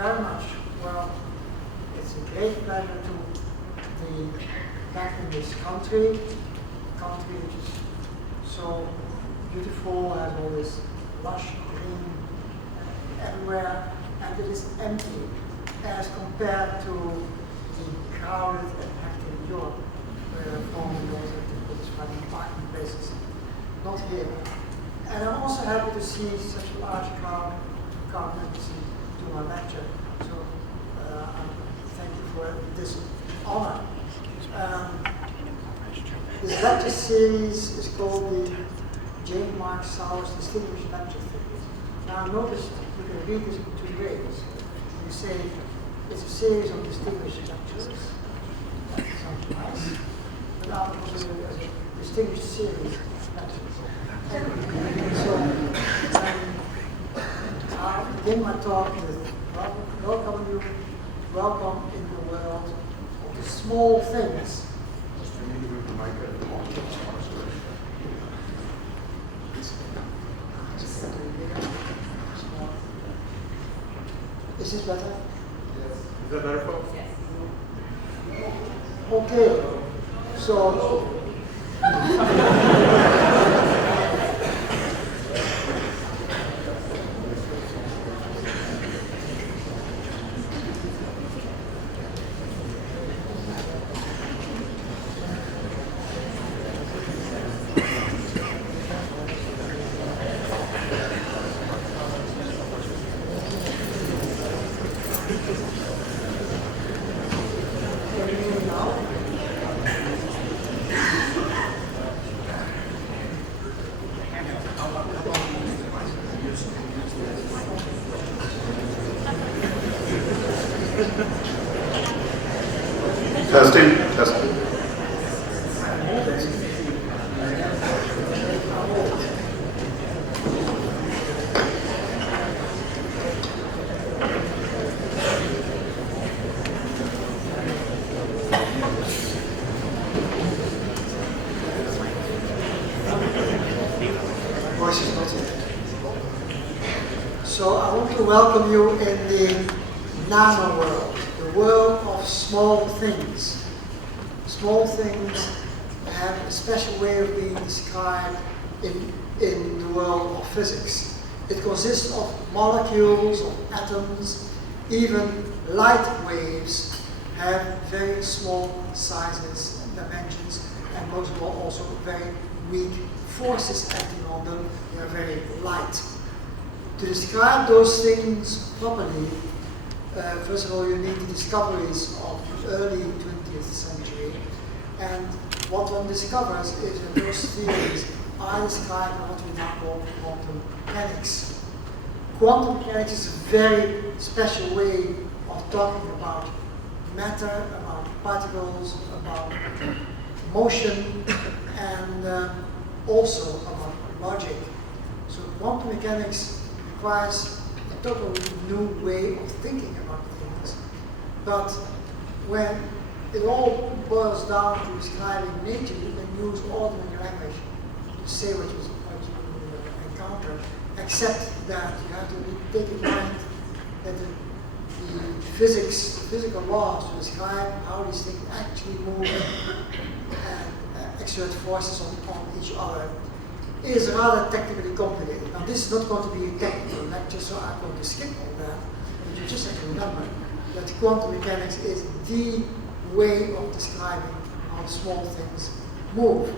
very much. Well, it's a great pleasure to be back in this country which is so beautiful, has all this lush green everywhere, and it is empty as compared to the crowded and hectic Europe, where formerly those activities finding parking places. Not here. And I'm also happy to see such a large crowd coming to my lecture. So thank you for this honor. This lecture series is called the J. Mark Sowers Distinguished Lecture Series. Now notice you can read this in two ways. You say it's a series of distinguished lectures. That sounds nice. But I also as a distinguished series of lectures. So I'll begin my talk with welcome in the world of the small things. Is this better? Yes. Is that better, folks? Yes. Okay. So Testing. voice is not here. So I want to welcome you in the nano world, the world of small things. Small things have a special way of being described in the world of physics. It consists of molecules, of atoms, even light waves have very small sizes and dimensions, and most of all also very weak forces acting on them. They are very light. To describe those things properly, first of all, you need the discoveries of the early 20th century. And what one discovers is that those theories are described in what we now call quantum mechanics. Quantum mechanics is a very special way of talking about matter, about particles, about motion, and also about logic. So quantum mechanics requires a totally new way of thinking about things. But when it all boils down to describing nature, you can use ordinary language to say what you encounter, except that you have to take in mind that the physical laws to describe how these things actually move and exert forces on each other is rather technically complicated. Now this is not going to be a technical lecture, so I'm going to skip all that, but you just have to remember that quantum mechanics is the way of describing how small things move.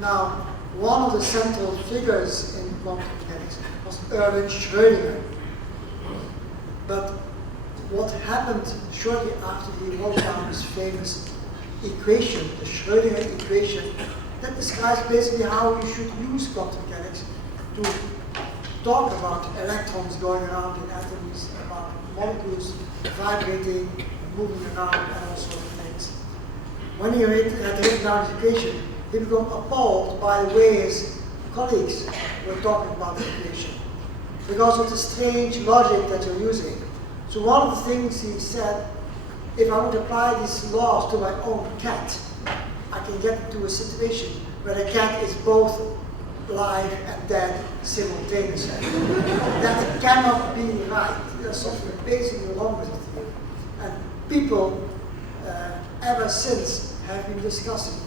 Now, one of the central figures in quantum mechanics was Erwin Schrödinger. But what happened shortly after he wrote down his famous equation, the Schrödinger equation, that describes basically how you should use quantum mechanics to talk about electrons going around in atoms, about molecules vibrating, moving around, and all sorts of things. When he had written down his equation, he became appalled by the way his colleagues were talking about the equation, because of the strange logic that you're using. So one of the things he said, if I would apply these laws to my own cat, I can get into a situation where the cat is both alive and dead simultaneously. That cannot be right. There's something basically wrong with the theory. And people ever since have been discussing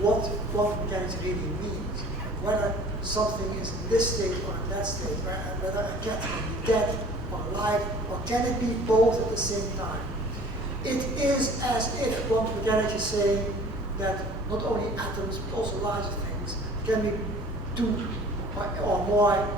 what quantum mechanics really means, whether something is in this state or in that state, whether a cat can be dead or alive, or can it be both at the same time. It is as if quantum mechanics is saying that not only atoms but also larger things can be two or more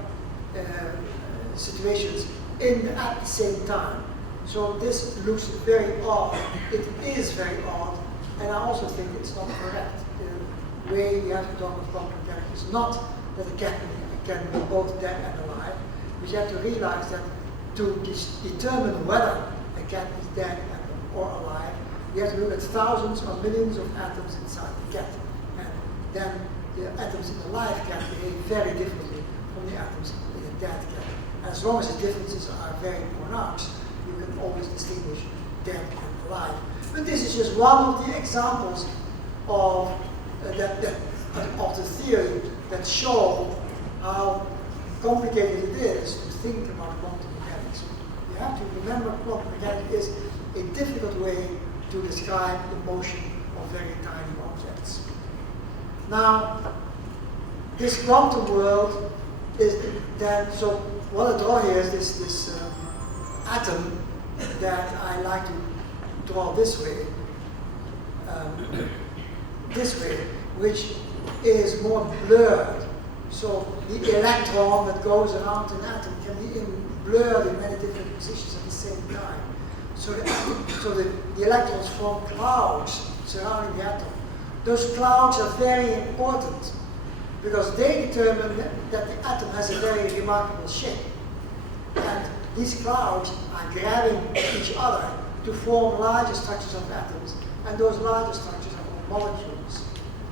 situations at the same time. So this looks very odd. It is very odd, and I also think it's not correct. The way you have to talk about quantum mechanics is not that a cat can be both dead and alive, but you have to realize that to determine whether a cat is dead or alive, you have to look at thousands or millions of atoms inside the cat. And then the atoms in the live cat behave very differently from the atoms in a dead cat. As long as the differences are very pronounced, you can always distinguish dead and alive. But this is just one of the examples of the theory that show how complicated it is to think about quantum mechanics. You have to remember quantum mechanics is a difficult way to describe the motion of very tiny objects. Now, this quantum world is then, so what I draw here is this atom that I like to draw this way, which is more blurred. So the electron that goes around an atom can be blurred in many different positions at the same time. So the electrons form clouds surrounding the atom. Those clouds are very important because they determine that the atom has a very remarkable shape. And these clouds are grabbing each other to form larger structures of atoms, and those larger structures are called molecules.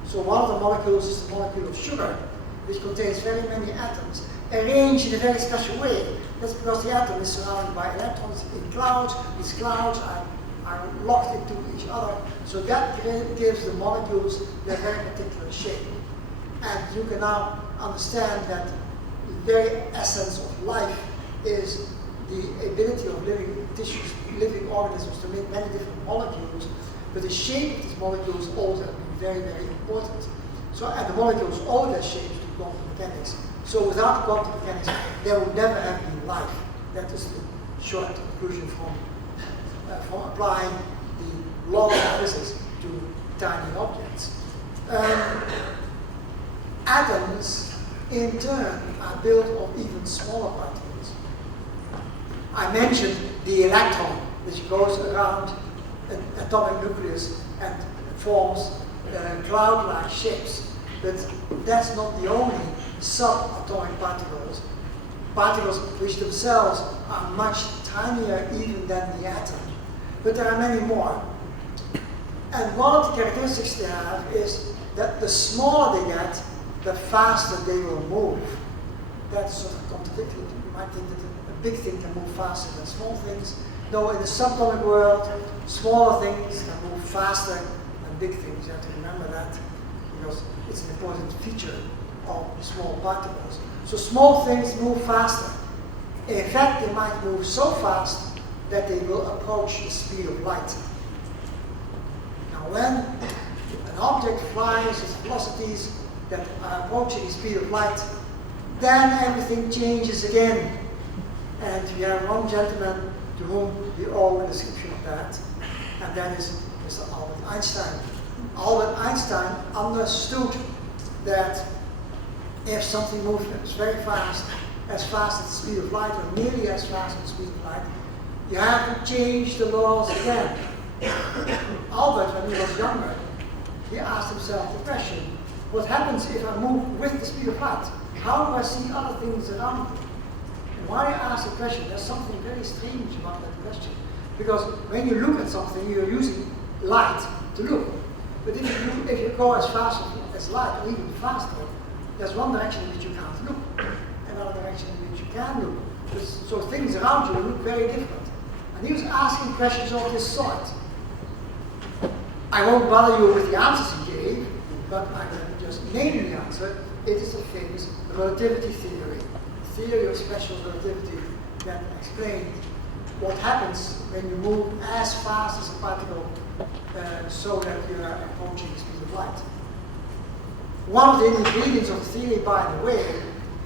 So one of the molecules is the molecule of sugar, which contains very many atoms, arranged in a very special way. That's because the atom is surrounded by electrons in clouds. These clouds are locked into each other, so that gives the molecules their very particular shape. And you can now understand that the very essence of life is the ability of living tissues, living organisms to make many different molecules, but the shape of these molecules also have been very, very important. So, and the molecules owe their shapes to quantum mechanics. So without quantum mechanics, there would never have been life. That is the short conclusion from applying the laws of physics to tiny objects. Atoms, in turn, are built of even smaller particles. I mentioned the electron, which goes around an atomic nucleus and forms cloud-like shapes. But that's not the only subatomic particles. Particles which themselves are much tinier even than the atom. But there are many more. And one of the characteristics they have is that the smaller they get, the faster they will move. That's sort of contradictory. You might think that a big thing can move faster than small things. No, in the subatomic world, smaller things can move faster than big things. You have to remember that because it's an important feature of small particles. So small things move faster. In fact, they might move so fast that they will approach the speed of light. Now, when an object flies with velocities that are approaching the speed of light, then everything changes again. And we have one gentleman to whom we owe a description of that, and that is Mr. Albert Einstein. Albert Einstein understood that if something moves very fast as the speed of light, or nearly as fast as the speed of light, you have to change the laws again. Albert, when he was younger, he asked himself the question, what happens if I move with the speed of light? How do I see other things around me? And why I ask the question, there's something very strange about that question. Because when you look at something, you're using light to look. But if you go as fast as light, or even faster, there's one direction in which you can't look, another direction in which you can look. So things around you look very different. And he was asking questions of this sort. I won't bother you with the answers he gave, but I can just name the answer. it is the famous relativity theory, theory of special relativity that explained what happens when you move as fast as a particle so that you are approaching the speed of light. One of the ingredients of the theory, by the way,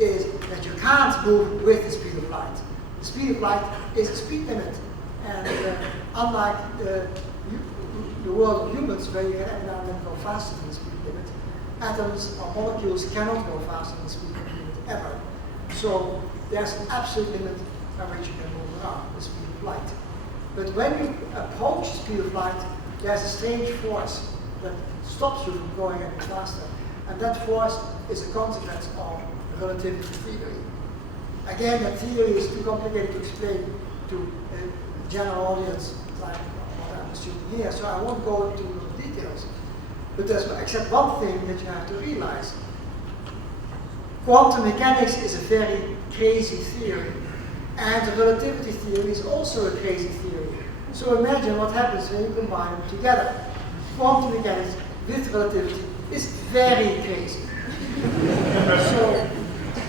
is that you can't move with the speed of light. The speed of light is a speed limit, and unlike the world of humans, where you can every now and then go faster than the speed limit, atoms or molecules cannot go faster than the speed limit ever. So there's an absolute limit by which you can move around the speed of light. But when you approach the speed of light, there's a strange force that stops you from going any faster. And that force is a consequence of relativity theory. Again, that theory is too complicated to explain to a general audience like what I'm assuming here, so I won't go into those details. But there's except one thing that you have to realize. Quantum mechanics is a very crazy theory, and the relativity theory is also a crazy theory. So imagine what happens when you combine them together. Quantum mechanics with relativity is very crazy. So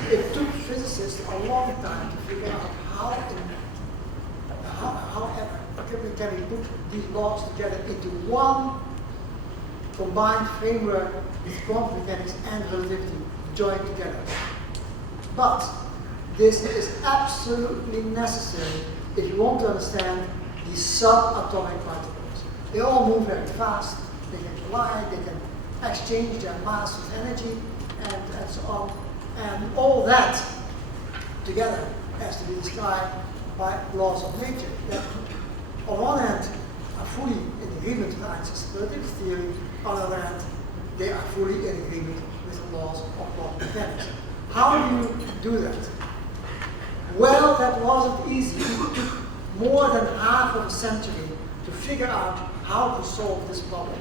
it took physicists a long time to figure out how can we put these laws together into one combined framework with quantum mechanics and relativity joined together. But this is absolutely necessary if you want to understand these subatomic particles. They all move very fast, they can collide, they can exchange their mass with energy, and so on. And all that together has to be described by laws of nature that, on one hand, are fully in agreement with Einstein's relativity theory, on the other hand, they are fully in agreement with the laws of quantum mechanics. How do you do that? Well, that wasn't easy. It took more than half of a century to figure out how to solve this problem.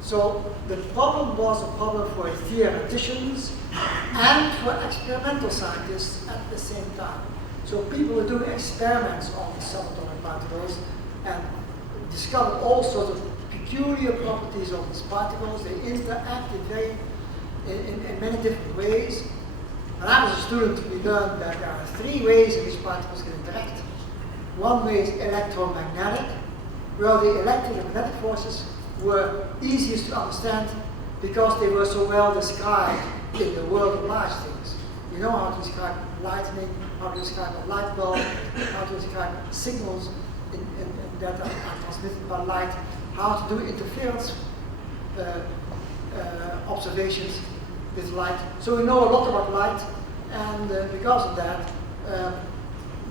So the problem was a problem for theoreticians and for experimental scientists at the same time. So people were doing experiments on the subatomic particles and discovered all sorts of peculiar properties of these particles. They interact in many different ways. When I was a student, we learned that there are three ways in which particles can interact. One way is electromagnetic, where the electromagnetic forces were easiest to understand because they were so well described in the world of large things. You know how to describe lightning, how to describe a light bulb, how to describe signals that are transmitted by light, how to do interference observations with light. So we know a lot about light, and because of that,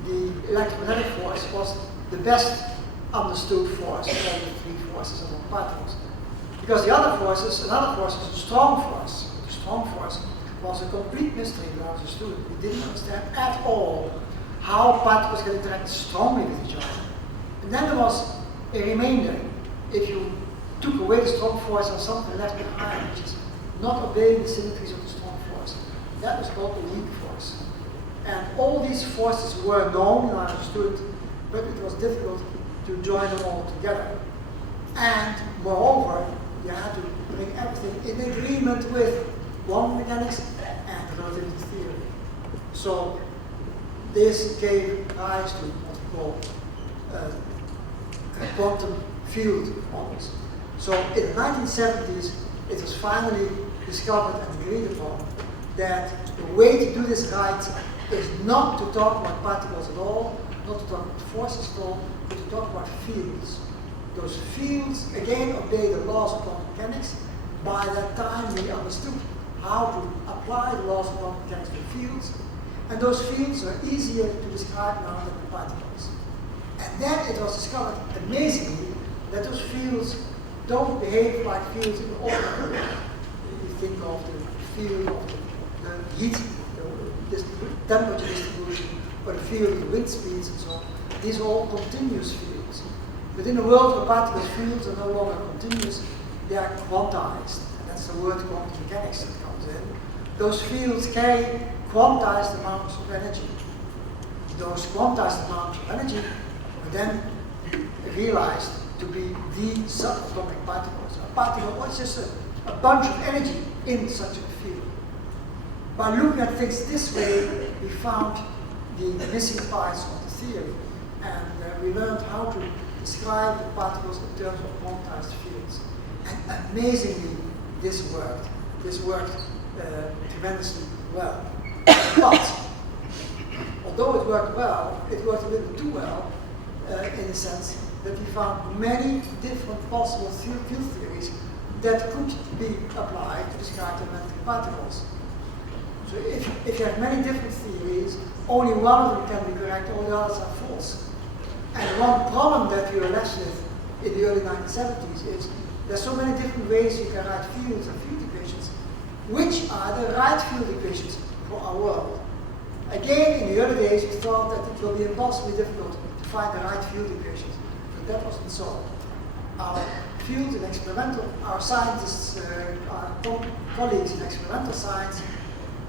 the electromagnetic force was the best understood force of all the three forces of all particles. Because the other forces, another force is a strong force. The strong force was a complete mystery when I was a student. We didn't understand at all how particles can interact strongly with each other. And then there was a remainder. If you took away the strong force and something left behind, which is not obeying the symmetries of the strong force, that was called the weak force. And all these forces were known when I was a student, but it was difficult to join them all together. And moreover, you had to bring everything in agreement with quantum mechanics and relativity theory. So this gave rise to what we call quantum field models. So in the 1970s, it was finally discovered and agreed upon that the way to do this right is not to talk about particles at all, not to talk about forces at all, but to talk about fields. Those fields, again, obey the laws of quantum mechanics. By that time, we understood how to apply the laws of quantum mechanics to fields, and those fields are easier to describe now than the particles. And then it was discovered, amazingly, that those fields don't behave like fields in the ordinary way. You think of the field of the heat, the temperature distribution, or the field of the wind speeds and so on. These are all continuous fields. But in the world where particles, fields are no longer continuous, they are quantized. And that's the word quantum mechanics that comes in. Those fields carry quantized amounts of energy. Those quantized amounts of energy were then realized to be the subatomic particles. A particle was just a bunch of energy in such a field. By looking at things this way, we found the missing parts of the theory, and we learned how to describe the particles in terms of quantized fields. And amazingly, this worked. This worked tremendously well. But although it worked well, it worked a little too well in the sense that we found many different possible field theories that could be applied to describe the elementary particles. So if you have many different theories, only one of them can be correct, all the others are false. And one problem that we were left with in the early 1970s is there's so many different ways you can write fields and field equations. Which are the right field equations for our world? Again, in the early days, we thought that it will be impossibly difficult to find the right field equations, but that wasn't so. Our field in experimental, our scientists, our colleagues in experimental science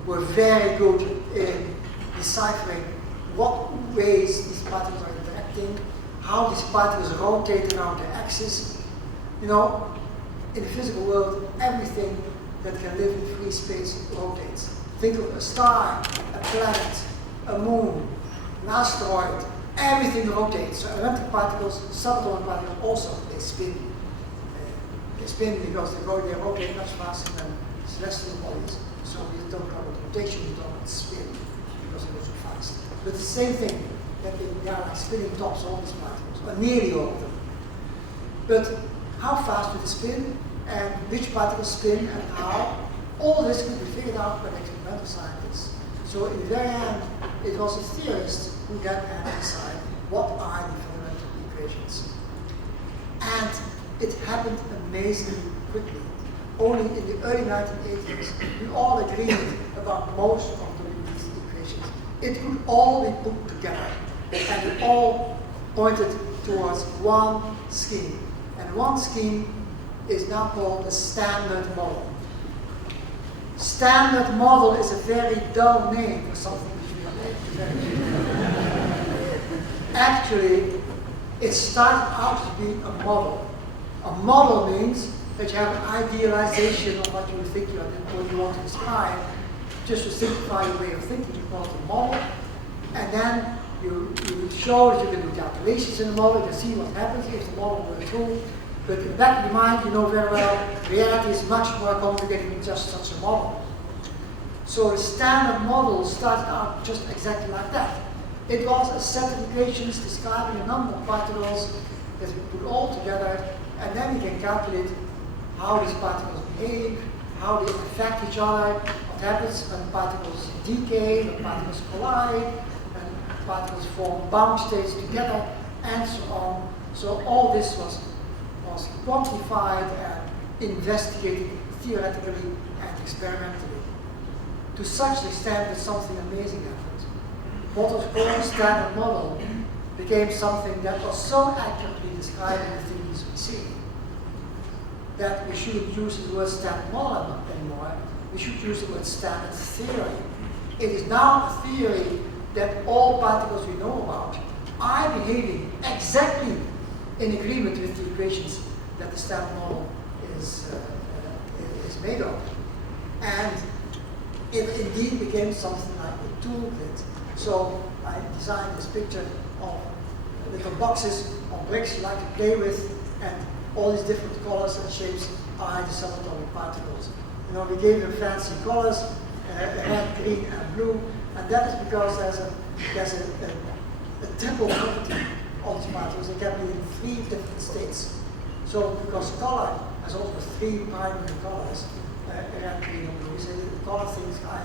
were very good in deciphering what ways these particles are interacting, how these particles rotate around the axis. You know, in the physical world, everything that can live in free space rotates. Think of a star, a planet, a moon, an asteroid, everything rotates. So elementary particles, subatomic particles also, they spin. They spin because they rotate much faster than celestial bodies. So we don't call it rotation, we call it spin, because it goes so fast. But the same thing, that they are like spinning tops, all these particles, or nearly all of them. But how fast do they spin, and which particles spin, and how? All this could be figured out by the experimental scientists. So in the very end, it was the theorists who then had to decide what are the fundamental equations. And it happened amazingly quickly. Only in the early 1980s, we all agreed about most of these equations. It could all be put together, and it all pointed towards one scheme. And one scheme is now called the Standard Model. Standard Model is a very dull name for something that you Actually, it started out as being a model. A model means that you have an idealization of what you think what you want to describe, just to simplify your way of thinking. You call it a model, and then you show that you can do calculations in the model, you can see what happens if the model were true. But in the back of your mind, you know very well, reality is much more complicated than just such a model. So the Standard Model started out just exactly like that. It was a set of equations describing a number of particles that we put all together, and then we can calculate how these particles behave, how they affect each other, what happens when particles decay, when particles collide, when particles form bound states together, and so on. So all this was quantified and investigated theoretically and experimentally. To such an extent that something amazing happened. What was called Standard Model became something that was so accurately describing the things we see that we shouldn't use the word Standard Model anymore. We should use the word Standard Theory. It is now a theory that all particles we know about are behaving exactly in agreement with the equations that the Standard Model is made of. And it indeed became something like a toolkit. So I designed this picture of little boxes of bricks you like to play with, and all these different colors and shapes are the subatomic particles. You know, we gave them fancy colors, red, green, and blue, and that is because there's a triple property of these particles. They can be in 3 different states. So because color has also 3 primary colors, red, green, and blue, we say that the color things are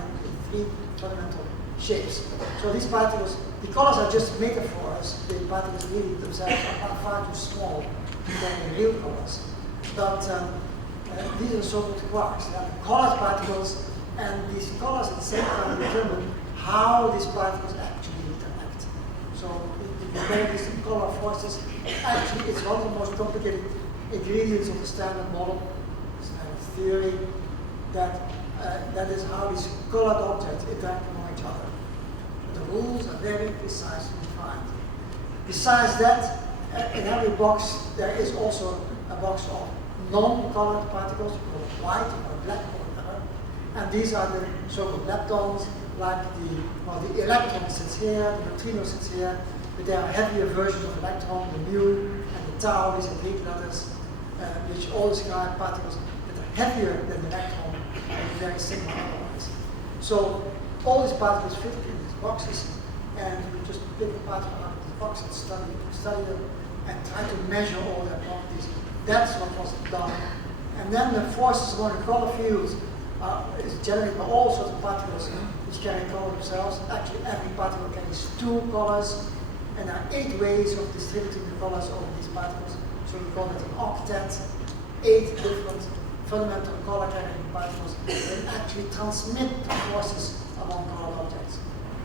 in 3 fundamental shapes. So these particles, the colors are just metaphors. The particles really themselves are far too small to form the real colors. But these are so-called quarks. They are colored particles, and these colors at the same time determine how these particles actually interact. So if you compare these color forces, actually it's one of the most complicated ingredients of the Standard Model, Standard Theory, that is how these colored objects interact among each other. The rules are very precisely defined. Besides that, in every box there is also a box of non-colored particles, called white or black or whatever. And these are the so-called leptons, like the electron sits here, the neutrino sits here, but there are heavier versions of electron, the mu and the tau, these are Greek letters, which all describe particles that are heavier than the electron and very similar otherwise. So all these particles fit in these boxes, and we just pick a particle out of these boxes, study them, and try to measure all their properties. That's what was done. And then the forces along the color fields is generated by all sorts of particles which carry color themselves. Actually, every particle carries 2 colors, and there are 8 ways of distributing the colors over these particles. So we call it an octet, 8 different fundamental color carrying particles that actually transmit the forces among colored objects.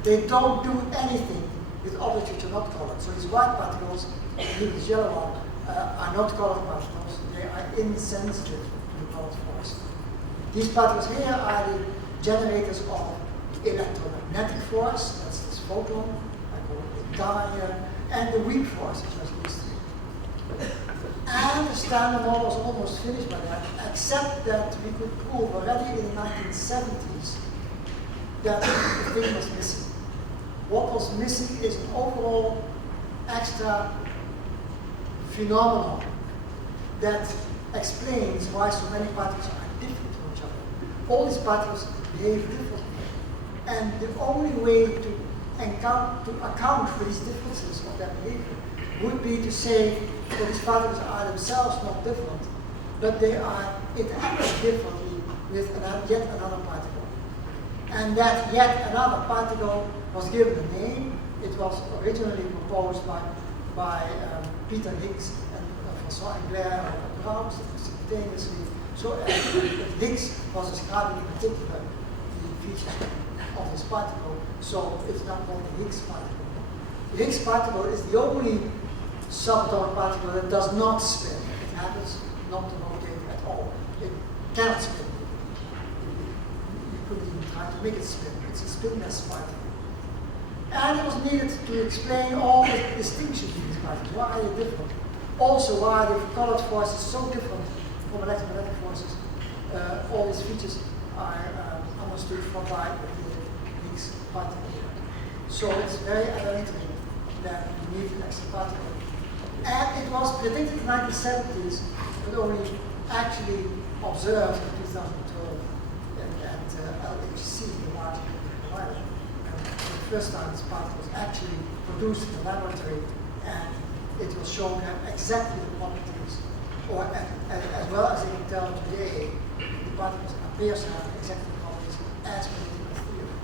They don't do anything with objects which are not colored. So these white particles, and this yellow one, are not colored particles. They are insensitive to the colored force. These particles here are the generators of electromagnetic force. That's this photon. I call it the gamma here. And the weak force, which was these 3. And the standard model was almost finished by that, except that we could prove already in the 1970s that the thing was missing. What was missing is an overall extra phenomenon that explains why so many particles are different from each other. All these particles behave differently. And the only way to account for these differences of their behavior would be to say that these particles are themselves not different, but they are interacting differently with yet another particle. And that yet another particle was given a name. It was originally proposed by Peter Higgs and François Englert and Browns simultaneously. So Higgs was describing in particular the features of this particle, so it's not called the Higgs particle. The Higgs particle is the only subatomic particle that does not spin. It happens not to rotate at all. It cannot spin. You couldn't even try to make it spin. It's a spinless particle. And it was needed to explain all the distinctions between these particles. Why are they different? Also, why the colored force is so different from electromagnetic forces. All these features are understood from by the Higgs particle. So it's very elementary that you need an extra particle. And it was predicted in the 1970s, but only actually observed in 2012 at LHC, the large provider. And for the first time, this particle was actually produced in the laboratory, and it was shown to have exactly the properties, or as well as they can tell today, the particles appear to have exactly the properties as predicted by theory.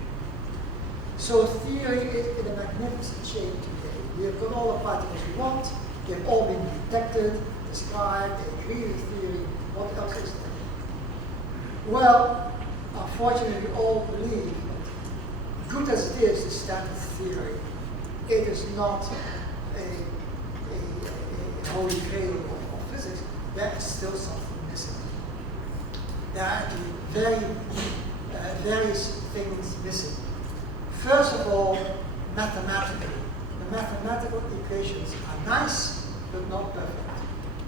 So theory is in a magnificent shape today. We have got all the particles we want. They've all been detected, described, they agree with theory. What else is there? Well, unfortunately, we all believe that good as it is, the standard theory, it is not a holy grail of physics. There is still something missing. There are actually various things missing. First of all, mathematically. The mathematical equations are nice, but not perfect.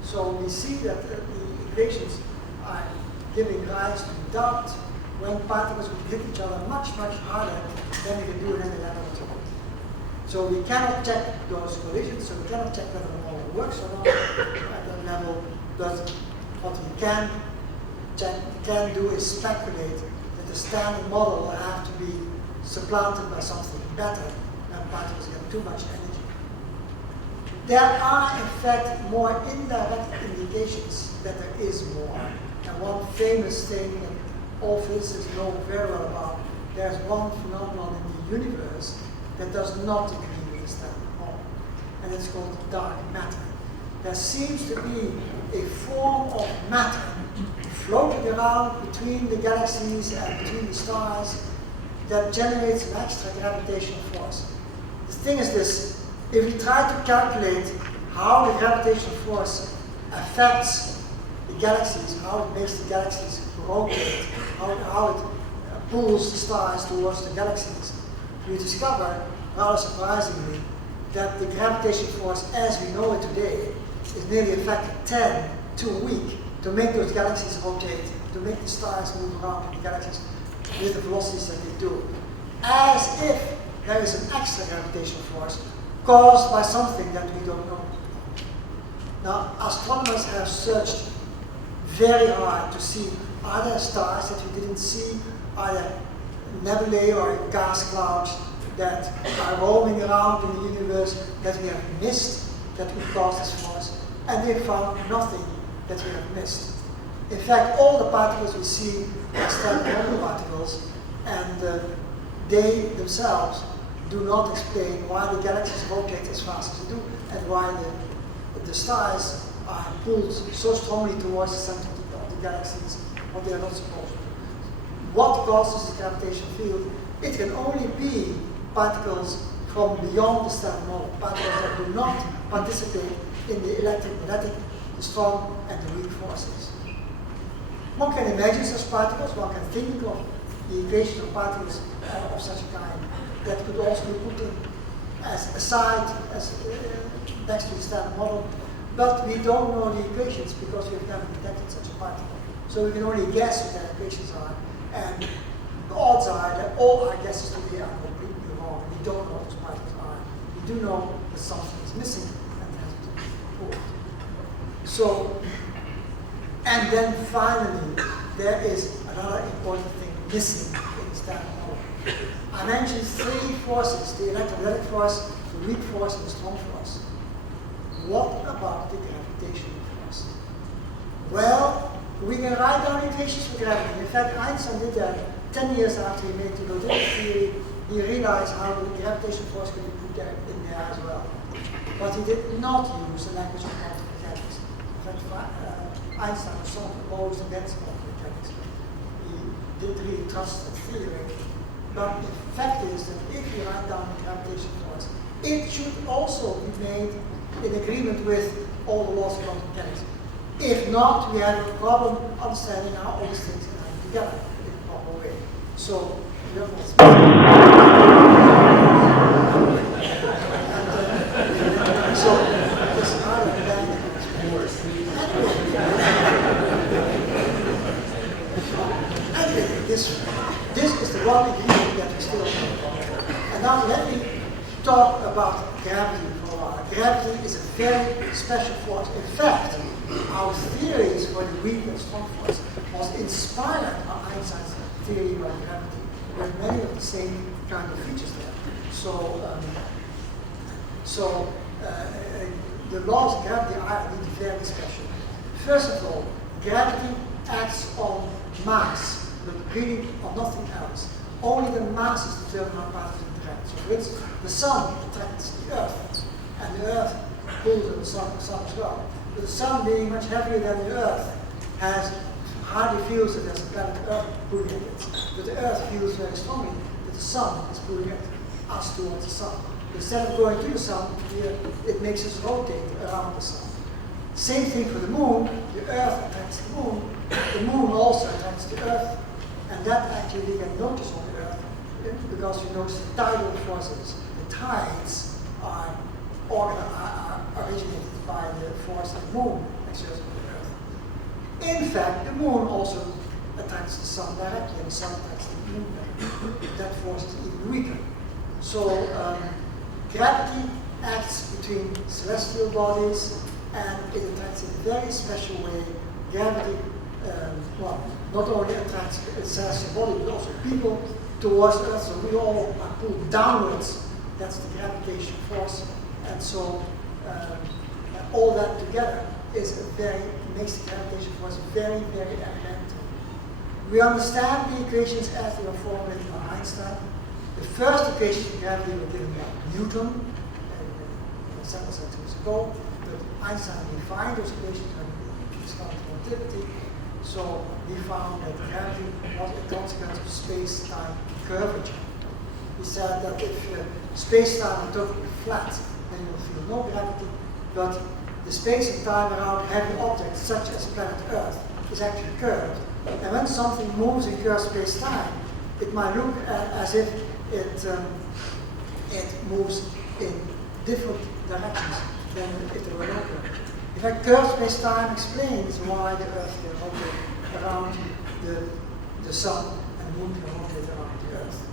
So we see that the equations are giving rise to doubt when particles will hit each other much, much harder than we can do in any laboratory. So we cannot check those collisions, so we cannot check whether the model works or not at that level. But what we can do is speculate that the standard model will have to be supplanted by something better when particles get too much energy. There are, in fact, more indirect indications that there is more. And one famous thing that all physicists know very well about, there's one phenomenon in the universe that does not agree with the standard model, and it's called dark matter. There seems to be a form of matter floating around between the galaxies and between the stars that generates an extra gravitational force. The thing is this: if we try to calculate how the gravitational force affects the galaxies, how it makes the galaxies rotate, how it pulls the stars towards the galaxies, we discover, rather surprisingly, that the gravitational force as we know it today is nearly a factor 10 to a week to make those galaxies rotate, to make the stars move around in the galaxies. with the velocities that they do, as if there is an extra gravitational force caused by something that we don't know. Now, astronomers have searched very hard to see, are there stars that we didn't see? Are there nebulae or gas clouds that are roaming around in the universe that we have missed, that would cause this force? And they found nothing that we have missed. In fact, all the particles we see are standard model particles, and they themselves do not explain why the galaxies rotate as fast as they do, and why the stars are pulled so strongly towards the center of the galaxies, what they are not supposed to. What causes the gravitational field? It can only be particles from beyond the standard model, particles that do not participate in the electromagnetic, the strong and the weak forces. One can imagine such particles, one can think of the equation of particles of such a kind that could also be put in as aside, as next to the standard model, but we don't know the equations because we have never detected such a particle. So we can only guess what their equations are, and the odds are that all our guesses today are completely wrong. We don't know what those particles are. We do know that something is missing and has to be pulled. So, and then finally, there is another important thing missing in the standard model. I mentioned three forces, the electromagnetic force, the weak force, and the strong force. What about the gravitational force? Well, we can write down equations for gravity. In fact, Einstein did that 10 years after he made the relativity theory. He realized how the gravitational force could be put there, in there as well. But he did not use the language of quantum mechanics. In fact, Einstein was so opposed against quantum mechanics. He didn't really trust the theory. But the fact is that if you write down the gravitational force, it should also be made in agreement with all the laws of quantum mechanics. If not, we have a problem understanding how all these things can happen together in a proper way. So, we don't want so, this is how the anyway, this is the one ingredient that we still have. And now let me talk about gravity for a while. Gravity is a very special force. In fact, our theories for the weak and strong force was inspired by Einstein's theory about gravity, with many of the same kind of features there. The laws of gravity are indeed very special. First of all, gravity acts on mass, but really on nothing else. Only the masses determine how particles interact. So for instance, the sun attracts the Earth, and the Earth pulls the sun as well. But the sun, being much heavier than the Earth, hardly feels that there's a planet Earth pulling it. But the Earth feels very strongly that the sun is pulling us towards the sun. Instead of going to the sun, it makes us rotate around the sun. Same thing for the moon. The Earth attracts the moon also attracts the Earth, and that actually you can notice on the Earth because you notice the tidal forces. The tides are originated by the force that the moon exerts on the Earth. In fact, the moon also attracts the sun directly, and the sun attracts the moon directly. That force is even weaker. So gravity acts between celestial bodies, and it attracts in a very special way. Gravity, not only attracts a celestial body, but also people towards Earth. So we all are pulled downwards. That's the gravitational force. And so all that together makes the gravitational force very, very elementary. We understand the equations as they were formulated by Einstein. The first equations for gravity were given by Newton several centuries ago, but Einstein refined those equations when he discovered relativity. So he found that gravity was a consequence of space-time curvature. He said that if space-time is totally flat, then you will feel no gravity, but the space and time around heavy objects, such as planet Earth, is actually curved. And when something moves in curved space-time, it might look as if it moves in different directions than if there were no curvature. In fact, curved space-time explains why the Earth can rotate around the Sun and moon can rotate around the Earth.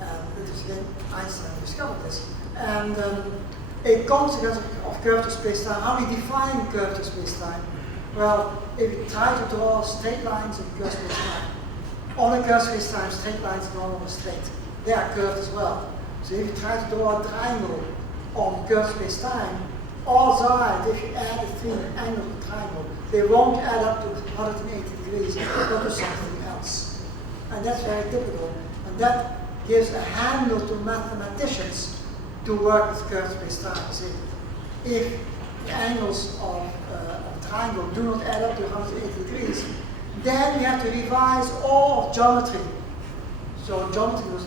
And it is again Einstein who discovered this. And a consequence of curvature space-time, how we define curvature space-time? Well, if you try to draw straight lines in curved space-time, on a curved space-time, straight lines are no longer straight. They are curved as well. So if you try to draw a triangle on curved space-time, all sides, if you add the three angles of the triangle, they won't add up to 180 degrees, but to something else. And that's very typical. And that gives a handle to mathematicians to work with curved space-time. See, if the angles of a triangle do not add up to 180 degrees, then we have to revise all of geometry. So geometry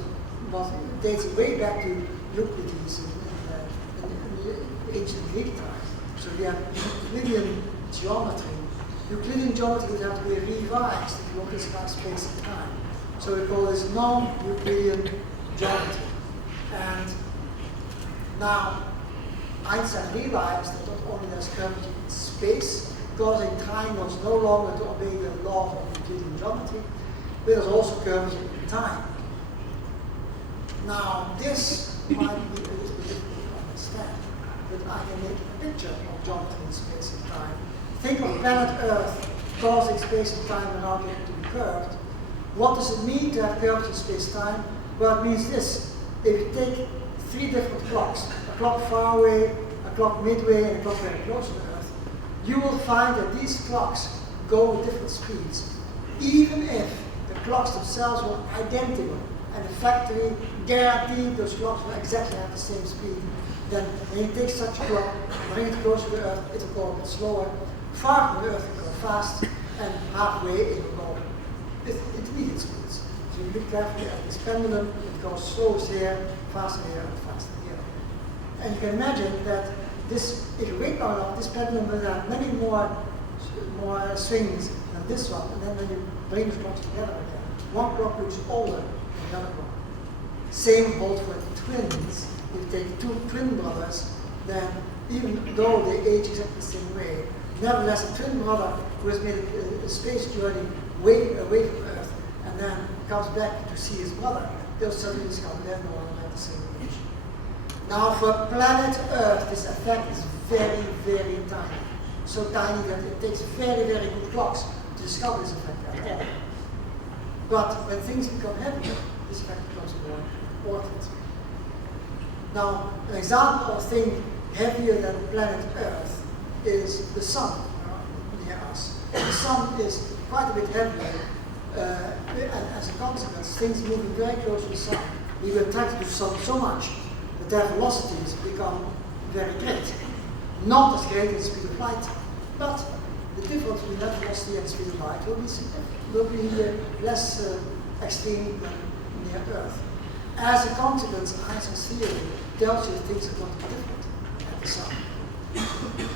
dates way back to Euclides in the ancient Greek time. So we have Euclidean geometry. Euclidean geometry would have to be revised if you want this kind of space and time. So we call this non-Euclidean geometry. And now Einstein realized that not only does curvature in space, causing triangles no longer to obey the laws of Euclidean geometry, but there's also curvature in time. Now, this might be a little bit difficult to understand, but I can make a picture of geometry in space and time. Think of planet Earth causing space and time around it to be curved. What does it mean to have curvature in space and time? Well, it means this. If you take three different clocks, a clock far away, a clock midway, and a clock very close to Earth, you will find that these clocks go with different speeds, even if the clocks themselves were identical, and the factory guaranteed those clocks will exactly have the same speed. Then when you take such a clock, bring it closer to Earth, it will go a bit slower. Far from the Earth, it will go fast, and halfway, it will go with intermediate speeds. So you look carefully at this pendulum, it goes slow here, faster here, and faster here. And you can imagine that this, if you wait long enough, this pendulum will have many more swings than this one, and then when you bring the clocks together again, one clock looks older than the other clock. Same holds for twins. If you take two twin brothers, then even though they age exactly the same way, nevertheless a twin brother who has made a space journey way away from Earth and then comes back to see his brother, they'll suddenly discover they're no longer at the same age. Now for planet Earth, this effect is very, very tiny. So tiny that it takes very, very good clocks to discover this effect at all. But when things become heavier, this effect becomes more important. Now, an example of a thing heavier than planet Earth is the sun near us. The sun is quite a bit heavier, and as a consequence, things moving very close to the sun, we will attract to the sun so much that their velocities become very great. Not as great as the speed of light, but the difference between that velocity and the speed of light will be significant, will be less extreme than near Earth. As a consequence, Einstein's theory tells you that things are going to be different at the sun.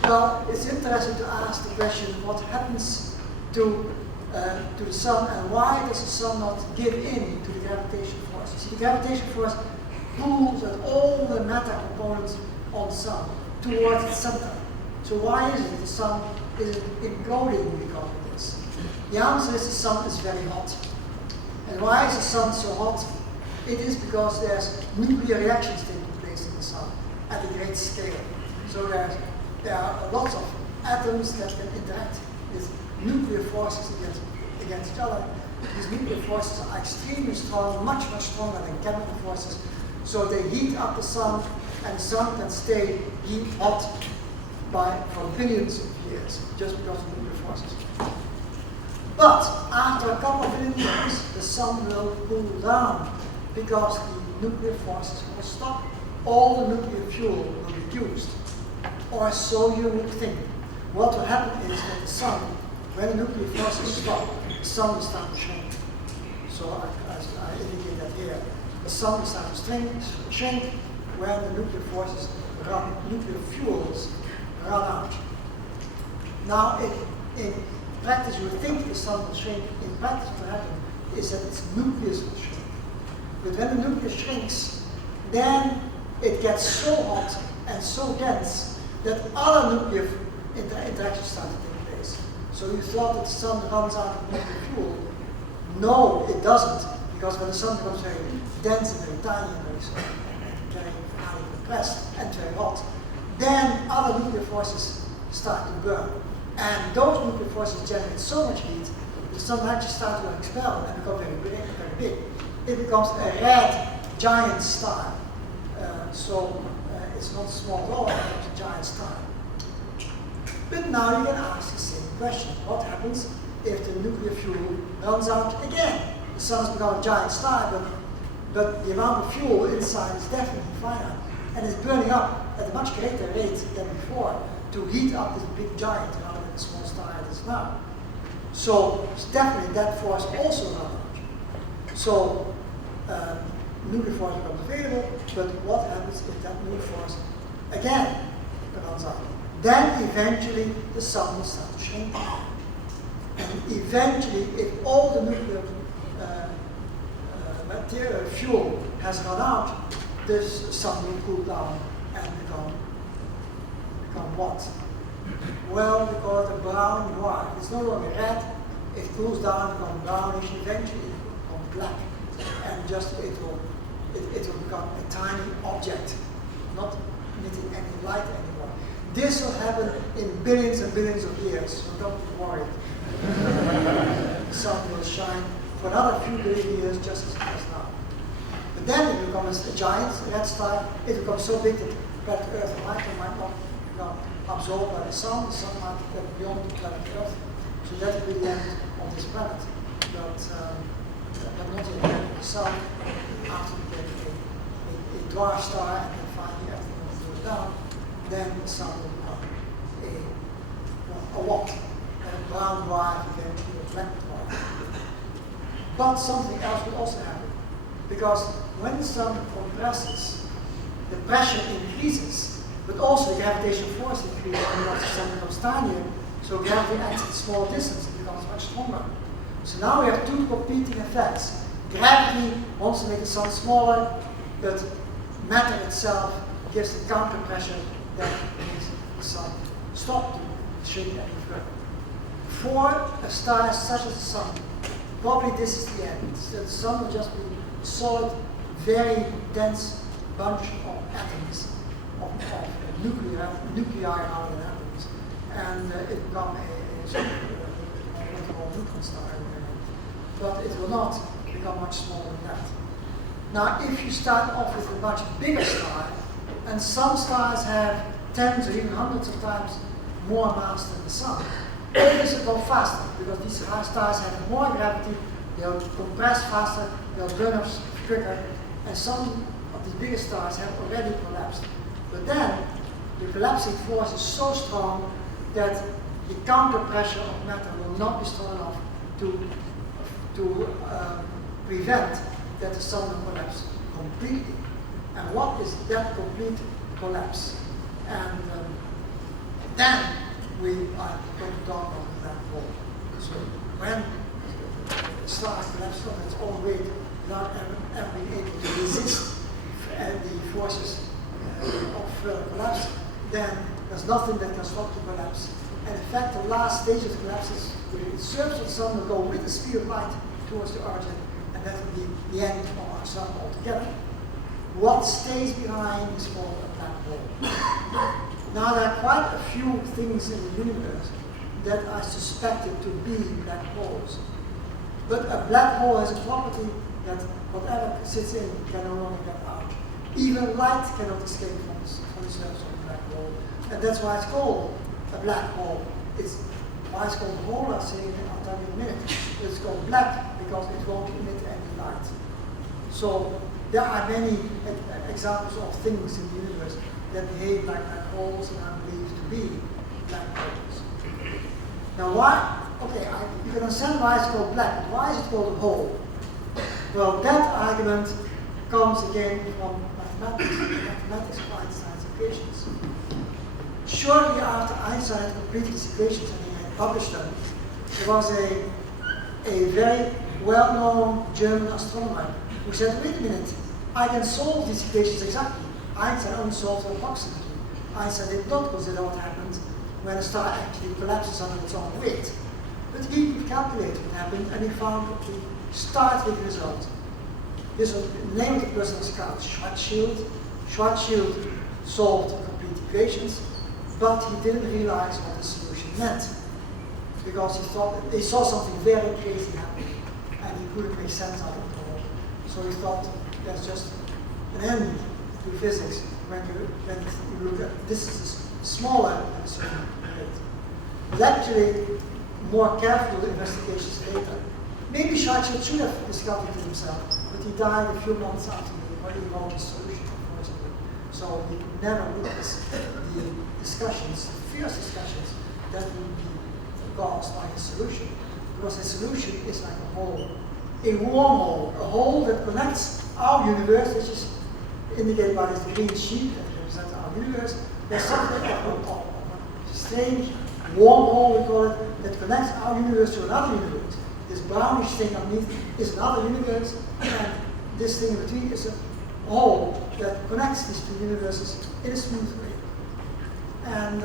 Well, it's interesting to ask the question, what happens to the sun, and why does the sun not give in to the gravitational force? You see, the gravitational force pulls at all the matter components on the sun towards the center. So why is it the sun isn't imploding because of this? The answer is the sun is very hot. And why is the sun so hot? It is because there's nuclear reactions taking place in the sun at a great scale. So there are lots of atoms that can interact with nuclear forces against each other. These nuclear forces are extremely strong, much, much stronger than chemical forces. So they heat up the sun, and the sun can stay hot for billions of years, just because of nuclear forces. But after a couple of billion years, the sun will cool down because the nuclear forces will stop. All the nuclear fuel will be used, or so you would think. What will happen is that the sun, when the nuclear forces stop, the sun will start to shrink. So as I indicate that here, the sun will start to shrink when the nuclear forces nuclear fuels run out. Now, in practice, you would think the sun will shrink. In practice, what will happen is that its nucleus will shrink. But when the nucleus shrinks, then it gets so hot and so dense that other nuclear interactions start to take place. So you thought that the sun runs out of nuclear fuel. No, it doesn't, Because when the sun becomes very dense and very tiny and very highly compressed and very hot, then other nuclear forces start to burn. And those nuclear forces generate so much heat, the sun actually starts to expel and become very big. It becomes a red giant star. So it's not small at all, it becomes a giant star. But now you can ask the same question. What happens if the nuclear fuel runs out again? The sun has become a giant star, but the amount of fuel inside is definitely finite. And it's burning up at a much greater rate than before to heat up this big giant rather than the small star it is now. So definitely that force also runs out. So nuclear force becomes available, but what happens if that nuclear force again runs out? Then eventually the sun will start to shrink. And eventually, if all the nuclear material fuel has run out, this sun will cool down and become what? Well, we call it a brown dwarf. It's no longer red, it cools down, becomes brownish, eventually it will become black. And just it will become a tiny object, not emitting any light anymore. This will happen in billions and billions of years, so don't worry. The sun will shine for another few billion years just as now. But then it becomes a giant red star. It becomes so big that planet Earth might not become absorbed by the sun might get beyond the planet Earth. So that will be the end of this planet. But not the end of the sun. After we get a dwarf star and then finally everything goes down, then the sun will become a what? A brown dwarf, eventually a black dwarf. But something else will also happen. Because when the sun compresses, the pressure increases, but also the gravitational force increases because the sun becomes tinier, so gravity acts at a small distance and becomes much stronger. So now we have two competing effects. Gravity wants to make the sun smaller, but matter itself gives the counter pressure that makes the sun stop to shrink any further. For a star such as the sun, probably this is the end. The sun will just be a solid, very dense bunch of atoms, of nuclei rather than atoms, and it becomes a neutron star. But it will not become much smaller than that. Now, if you start off with a much bigger star, and some stars have tens or even hundreds of times more mass than the sun, all this will go faster because these stars have more gravity, they'll compress faster, they'll burn up quicker, and some of these bigger stars have already collapsed. But then, the collapsing force is so strong that the counter pressure of matter will not be strong enough to prevent that the sun will collapse completely. And what is that complete collapse? And then we are going to talk about the black hole. So when the star collapses on its own weight without ever being able to resist the forces of further collapse, then there's nothing that can stop the collapse. And in fact, the last stage of the collapse is when it serves the sun will go with the speed of light towards the origin, and that will be the end of our sun altogether. What stays behind is called a black hole. Now, there are quite a few things in the universe that are suspected to be black holes. But a black hole has a property that whatever sits in can no longer get out. Even light cannot escape from the surface of a black hole. And that's why it's called a black hole. Why it's called a hole, I'll tell you in a minute. It's called black because it won't emit any light. So there are many examples of things in the universe that behave like black holes and are believed to be black holes. Now why? Okay, you can understand why it's called black, but why is it called a hole? Well, that argument comes again from mathematics of Einstein's equations. Shortly after Einstein had completed his equations and he had published them, there was a very well-known German astronomer who said, wait a minute, I can solve these equations exactly. Einstein only solved them approximately. Einstein did not consider what happens when a star actually collapses under its own weight. But he could calculate what happened, and he found the startling result. The name of the person is called Schwarzschild. Schwarzschild solved complete equations, but he didn't realize what the solution meant, because he thought he saw something very crazy happening, and he couldn't make sense out of it all. So he thought there's just an end to physics when you look at this is smaller than a certain rate. But actually, more careful investigations later. Maybe Schwarzschild should have discovered it himself, but he died a few months after he wrote his solution, unfortunately. So he could never witness the discussions, the fierce discussions that would be caused by his solution. Because his solution is like a hole, a wormhole, a hole that connects our universe, which is indicated by this green sheet that represents our universe. There's something of a strange wormhole, we call it, that connects our universe to another universe. This brownish thing underneath is another universe, and this thing in between is a hole that connects these two universes in a smooth way. And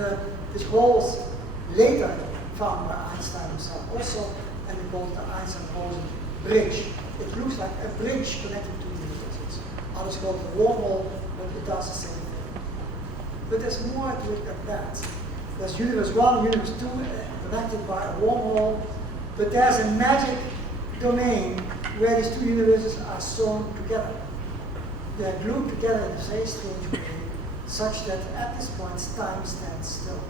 this hole is later found by Einstein himself also, and we call it the Einstein-Rosen bridge. It looks like a bridge connecting two universes. Others call it a wormhole, but it does the same thing. But there's more to it than that. There's universe 1, universe 2, connected by a wormhole, but there's a magic domain where these two universes are sewn together. They're glued together in a very strange way, such that at this point time stands still.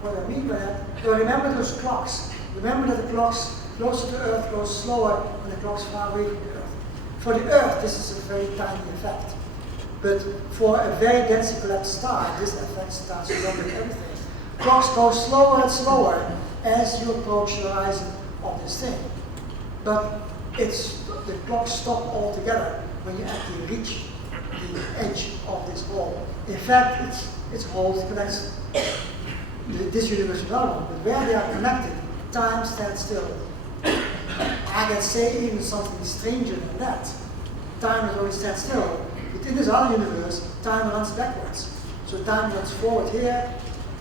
What do I mean by that? Well, remember those clocks. Remember that the clocks closer to Earth go slower than the clocks far away from the Earth. For the Earth, this is a very tiny effect. But for a very densely collapsed star, this effect starts to dominate everything. Clocks go slower and slower as you approach the horizon of this thing. But the clocks stop altogether when you actually reach the edge of this hole. In fact, its hole connects this universe to another one, but where they are connected, time stands still. I can say even something stranger than that. Time not only stands still, but in this other universe, time runs backwards. So time runs forward here,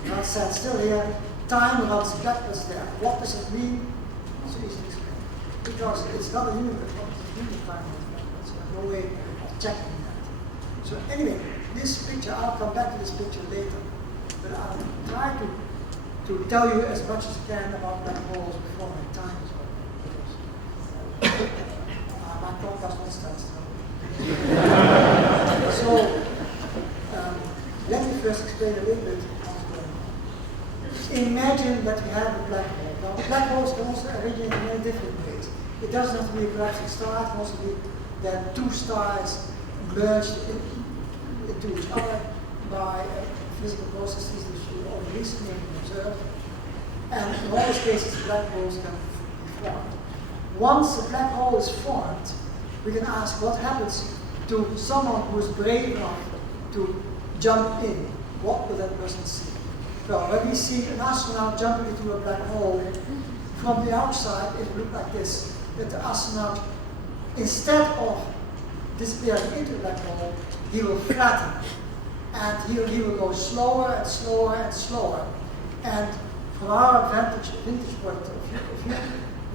runs stands still here, time runs backwards there. What does it mean? Not so easy to explain. Because it's not a universe, what does it mean time runs backwards? There's no way of checking that. So anyway, this picture, I'll come back to this picture later. But I'll try to tell you as much as I can about black holes before my time is over. My talk does not stand still. So, let me first explain a little bit what's going on. Imagine that we have a black hole. Now, black holes can also originate in many different ways. It doesn't have to be a collapsing star, it can also be that two stars merged into each other by physical processes that you only recently observed. And in all these cases, black holes can be formed. Once a black hole is formed, we can ask what happens to someone who is brave enough to jump in. What will that person see? Well, when we see an astronaut jumping into a black hole, from the outside it will look like this, that the astronaut, instead of disappearing into the black hole, he will flatten. And he will go slower and slower and slower. And from our vantage point of view,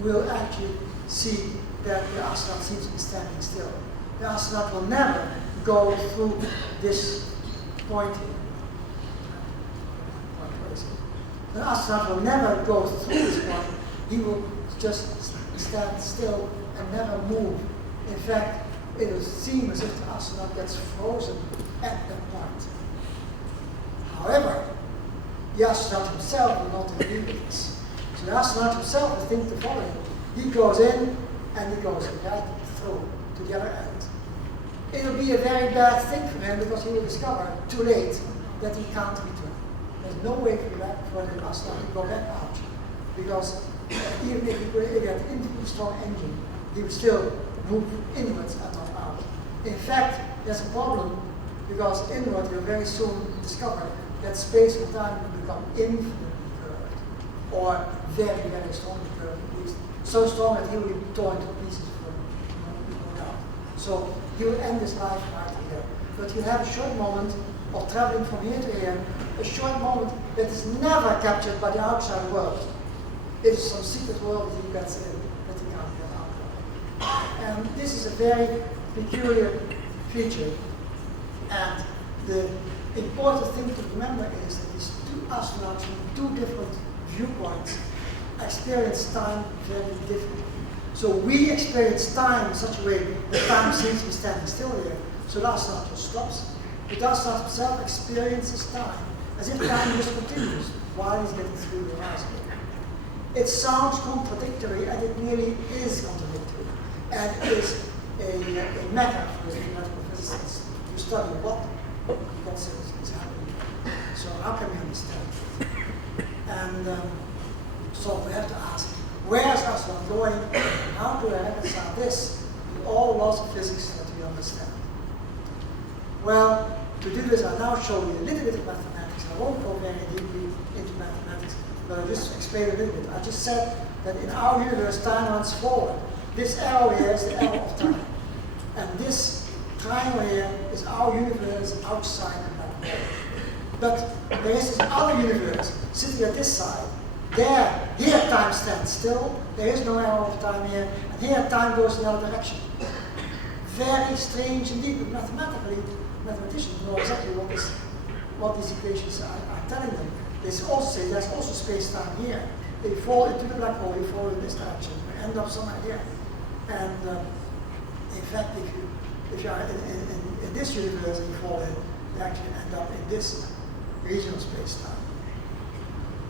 we'll actually see that the astronaut seems to be standing still. The astronaut will never go through this point here. The astronaut will never go through this point. He will just stand still and never move. In fact, it will seem as if the astronaut gets frozen at that point. However, the astronaut himself will not agree with this. So the astronaut himself will think the following. He goes in and he goes right through to the other end. It will be a very bad thing for him because he will discover too late that he can't return. There's no way for the astronaut to go back out. Because even if he had an too strong engine, he would still move inwards and not out. In fact, there's a problem because inward you'll very soon discover that space and time will become infinitely curved, or very, very strongly curved at least. So strong that he will be torn to pieces from no doubt. So he will end his life right here. But he'll have a short moment of traveling from here to here, a short moment that is never captured by the outside world. It is some secret world that he gets in that he can't get out of. And this is a very peculiar feature. And the important thing to remember is that these two astronauts from two different viewpoints experience time very differently. So we experience time in such a way that time seems to be standing still here. So the astronaut just stops. The astronaut himself experiences time as if time just continues while he's getting through the horizon. It sounds contradictory, and it really is contradictory. And it is a matter for theoretical physicists to study what is happening. So how can we understand it? And so we have to ask, where is astronaut going? And how do I reconcile this with all the laws of physics that we understand? Well, to do this, I'll now show you a little bit of mathematics. I won't go very deeply into mathematics, but I'll just explain a little bit. I just said that in our universe, time runs forward. This arrow here is the arrow of time. And this triangle here is our universe outside the black hole. But there is this other universe sitting at this side. Here time stands still. There is no arrow of time here. And here time goes in the other direction. Very strange indeed, but mathematically, mathematicians know exactly what these equations are telling them. They also say there's also space-time here. They fall into the black hole, you fall in this direction, you end up somewhere here. And in fact, if you are in this universe and you fall in, you actually end up in this region of space-time.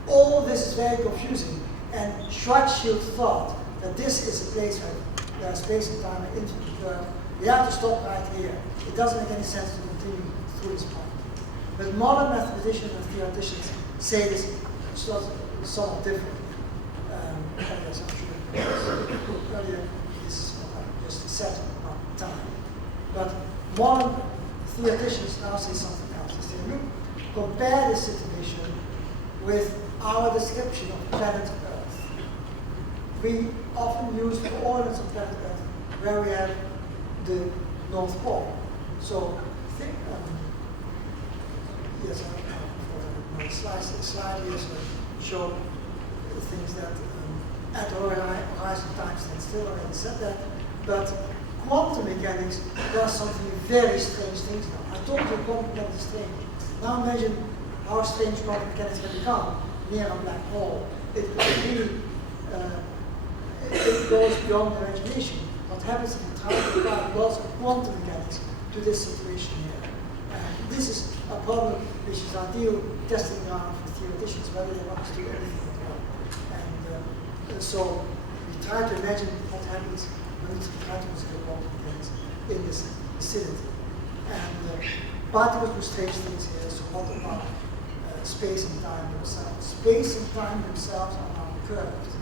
All this is very confusing, and Schwarzschild thought that this is a place where space and time are infinitely curved. We have to stop right here. It doesn't make any sense to continue through this point. But modern mathematicians and theoreticians say this is somewhat different. Yes, I'm sure earlier this is what I just said about time. But modern theoreticians now say something else. They say, look, compare this situation with our description of planet Earth. We often use coordinates of planet Earth where we have the North Pole. So think, yes, my slide here show things that at the horizon time stand still. I already said that. But quantum mechanics does something very strange things now. I told you quantum mechanics is strange. Now imagine how strange quantum mechanics can become near a black hole. It really it goes beyond imagination. What happens if you try to apply laws of quantum mechanics to this situation here? And this is a problem which is ideal testing ground for theoreticians, whether they want to do anything at all. And so we try to imagine what happens when we try to consider quantum mechanics in this vicinity. And particles do strange things here, so what about space and time themselves? Space and time themselves are now curved.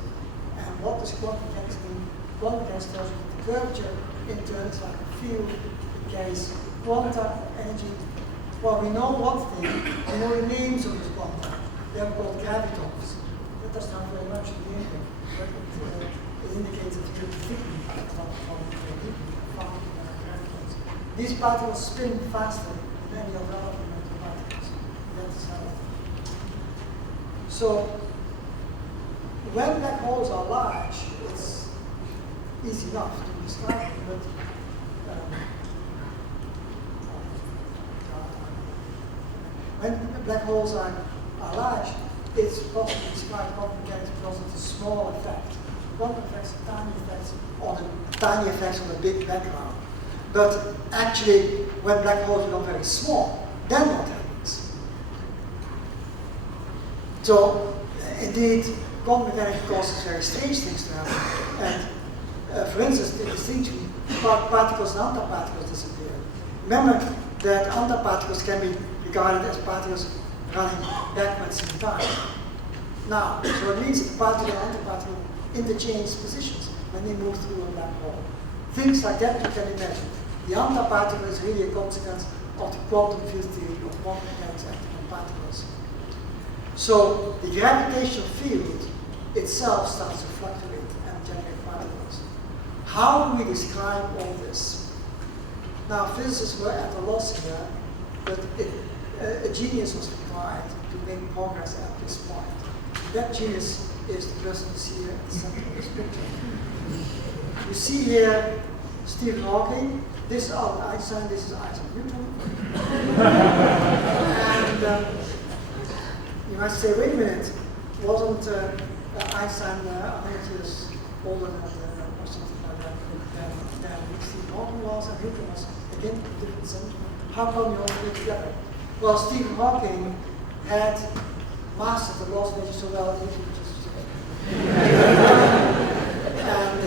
And what does quantum mechanics mean? Quantum mechanics tells you that the curvature in turn is like a field. It carries quanta of energy. Well, we know one thing. We know the names of these quanta. They are called gravitons. That does not very much mean anything, but it indicates that the thickness from deeply found gravitons. These particles spin faster than any of the other fundamental particles. That is how. So, when black holes are large, it's easy enough to describe them, but when black holes are large, it's possible to describe quantum mechanics because it's a small effect. Quantum effects are tiny effects, or the tiny effects on a big background. But actually, when black holes become very small, then what happens? So, indeed, quantum mechanics causes very strange things to happen. And for instance, the distinction about particles and antiparticles disappear. Remember that antiparticles can be regarded as particles running backwards in time. Now, so it means that the particle and antiparticle interchange positions when they move through a black hole. Things like that you can imagine. The antiparticle is really a consequence of the quantum field theory of quantum mechanics acting on particles. So the gravitational field itself starts to fluctuate and generate particles. How do we describe all this? Now, physicists were at a loss here, but a genius was required to make progress at this point. That genius is the person you see here at the center of this picture. You see here Stephen Hawking, this is Albert Einstein, this is Isaac Newton. And you might say, wait a minute, wasn't Einstein 100 years older than, or something like that than Stephen Hawking was, and Newton was again different century. How come you all three together? Well, Stephen Hawking had mastered the laws of nature so well that he could just and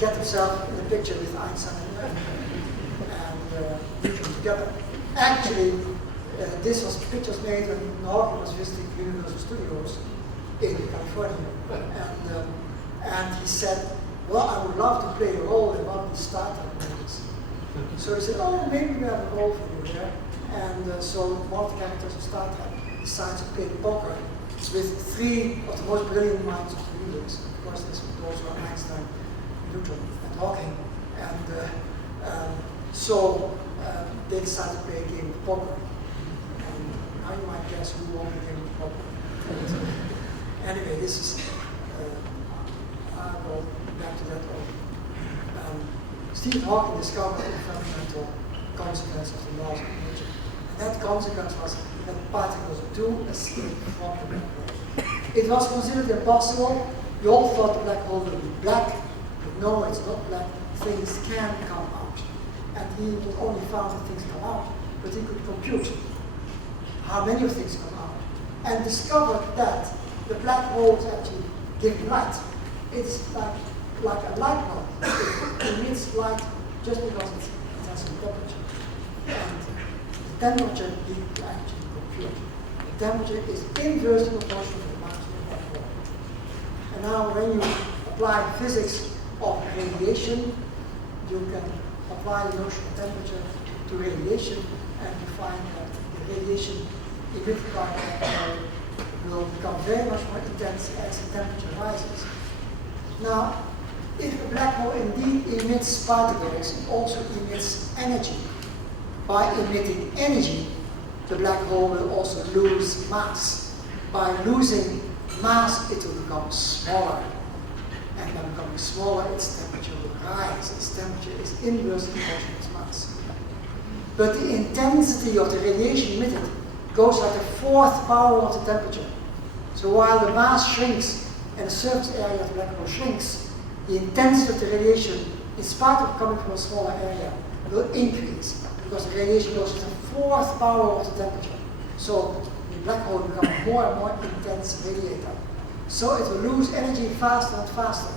get himself in the picture with Einstein and Newton together. Actually, pictures made when Hawking was visiting Universal Studios in California, and he said, "Well, I would love to play a role in one of these Star Trek movies." So he said, "Oh, maybe we have a role for you there." And so one of the characters of Star Trek decides to play poker with three of the most brilliant minds of the universe. Of course, those were Einstein, Newton, and Hawking. And so they decided to play a game of poker. And now you might guess who won the game of poker. Anyway, this is, I'll go back to that. Stephen Hawking discovered the fundamental consequence of the laws of nature. And that consequence was that particles do escape from the black hole. It was considered impossible. We all thought the black hole would be black, but no, it's not black. Things can come out. And he not only found that things come out, but he could compute how many of things come out, and discovered that the black hole is actually giving light. It's like a light bulb. It emits light just because it has some temperature. And the temperature he could actually compute. The temperature is inversely proportional to the mass of the black hole. And now when you apply physics of radiation, you can apply the notion of temperature to radiation, and you find that the radiation emitted by a black hole will become very much more intense as the temperature rises. Now, if a black hole indeed emits particles, it also emits energy. By emitting energy, the black hole will also lose mass. By losing mass, it will become smaller. And by becoming smaller, its temperature will rise. Its temperature is inversely proportional to its mass. But the intensity of the radiation emitted goes like a fourth power of the temperature. So while the mass shrinks and the surface area of the black hole shrinks, the intensity of the radiation, in spite of coming from a smaller area, will increase because the radiation goes to the fourth power of the temperature. So the black hole will become a more and more intense radiator. So it will lose energy faster and faster.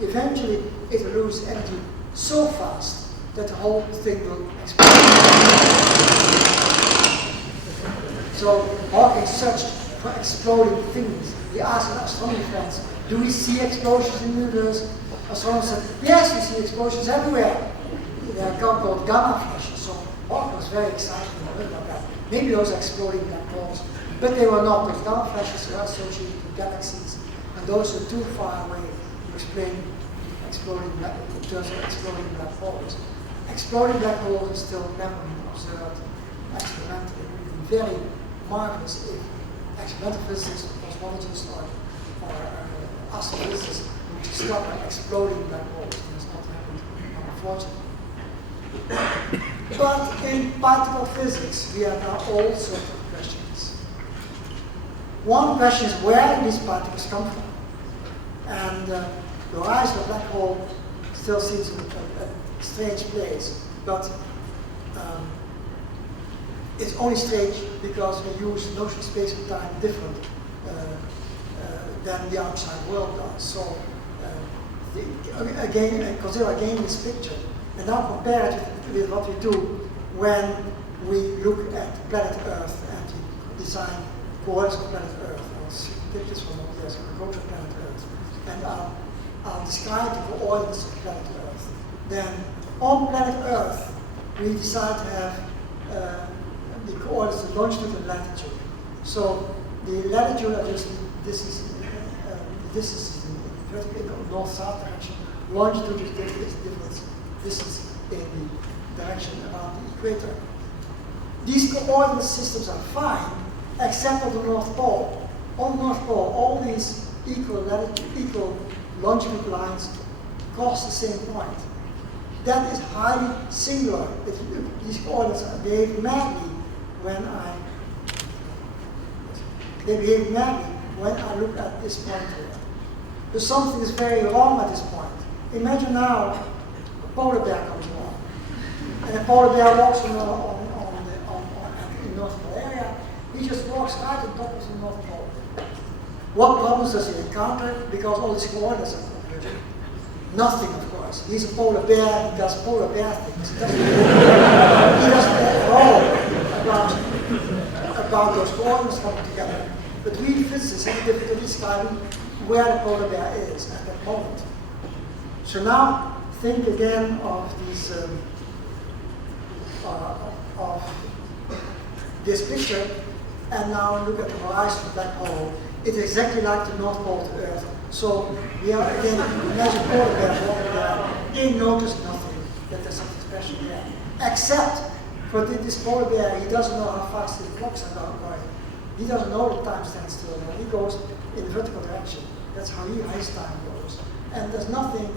Eventually, it will lose energy so fast that the whole thing will explode. So Hawking searched for exploding things. He asked his astronomy friends, "Do we see explosions in the universe?" Astronomers said, "Yes, we see explosions everywhere." They are called gamma flashes. So Hawking was very excited about that. Maybe those are exploding black holes. But they were not. Those gamma flashes were associated with galaxies. And those are too far away to explain exploding black holes. Exploding black holes is still never been observed experimentally. It would be very marvelous if experimental physicists, cosmologists, or astrophysicists would discover exploding black holes. It has not happened, unfortunately. But in particle physics, we have now all sorts of questions. One question is, where do these particles come from? And the horizon of a black hole still seems a strange place, but it's only strange because we use notion of space and time different than the outside world does. So consider again this picture, and now compare it with what we do when we look at planet Earth and we design coordinates of planet Earth. I'll take this one up here, so we'll go to planet Earth, and I'll describe the coordinates of planet Earth. Then on planet Earth, we decide to have the coordinates of longitude and latitude. So the latitude are just this is the vertical north-south direction. Longitude is different distance in the direction around the equator. These coordinate systems are fine, except on the North Pole. On the North Pole, all these equal longitude lines cross the same point. That is highly singular. These coordinates behave madly when I look at this point here. So something is very wrong at this point. Imagine now a polar bear comes along, and a polar bear walks in the North Pole area. He just walks right on top of the North Pole. What problems does he encounter? Because all these coordinates are converging. Nothing, of course. He's a polar bear, he does polar bear things. He doesn't know at all about those coordinates coming together. But we physicists have difficulty describing where the polar bear is at that moment. So now think again of these of this picture, and now look at the horizon of the black hole. It's exactly like the North Pole to Earth. So we are again, imagine polar bear walking there. They notice nothing, that there's something special there. Except for this polar bear, he doesn't know how fast his clocks are going. He doesn't know the time stands still there. He goes in the vertical direction. That's how his time goes. And there's nothing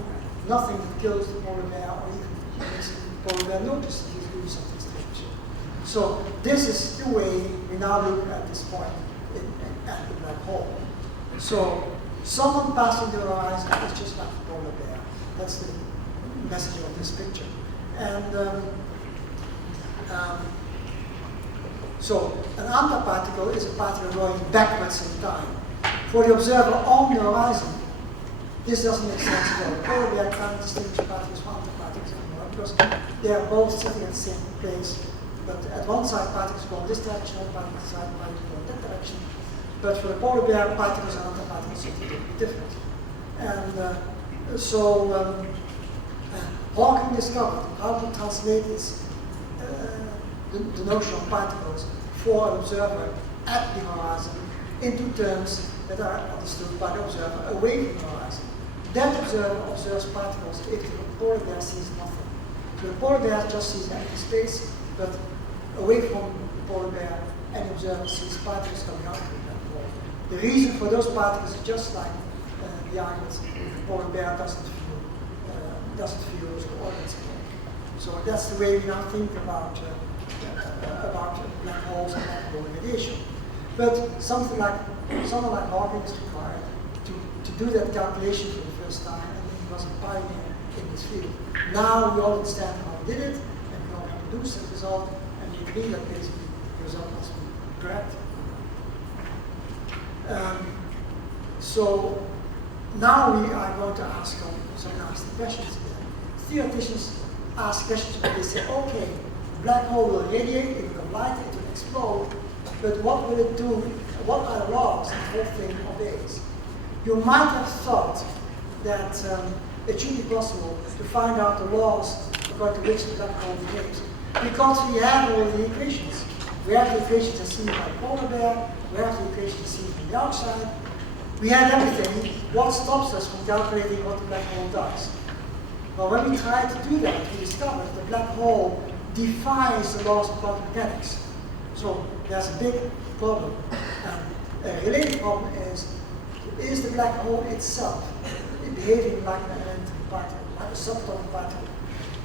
that kills the polar bear or even makes the polar bear notice that he's doing something strange. So this is the way we now look at this point at the black hole. So someone passing the horizon is just like the polar bear. That's the message of this picture. And so an antiparticle is a particle going backwards in time. For the observer on the horizon, this doesn't make sense at all. The polar bear can't distinguish particles from antiparticles anymore because they are both sitting at the same place. But at one side, particles go in this direction, at the other side, particles go in that direction. But for the polar bear, particles and antiparticles are something different. And Hawking discovered how to translate this, the notion of particles for an observer at the horizon into terms that are understood by the observer away from the horizon. That observer observes particles if the polar bear sees nothing. So the polar bear just sees empty space, but away from the polar bear, any observer sees particles coming out of the black hole. The reason for those particles is just like the arguments the polar bear doesn't feel those coordinates again. So that's the way we now think about black holes and black hole radiation. But someone like Hawking is required to do that calculation for the first time, and he was a pioneer in this field. Now we all understand how he did it, and we know how to produce that result, and we agree that basically the result must be correct. So now we are going to ask some nasty questions again. Theoreticians ask questions, and they say, okay, the black hole will radiate, it will light, it will explode, but what will it do? What are the laws the whole thing obeys? You might have thought that it should be possible to find out the laws according to which the black hole behaves, because we have all the equations. We have the equations as seen by the polar bear, we have the equations seen from the outside. We have everything. What stops us from calculating what the black hole does? Well, when we tried to do that, we discovered the black hole defies the laws of quantum mechanics. So there's a big problem. A related problem is the black hole itself behaving like an elementary particle, like a subatomic particle?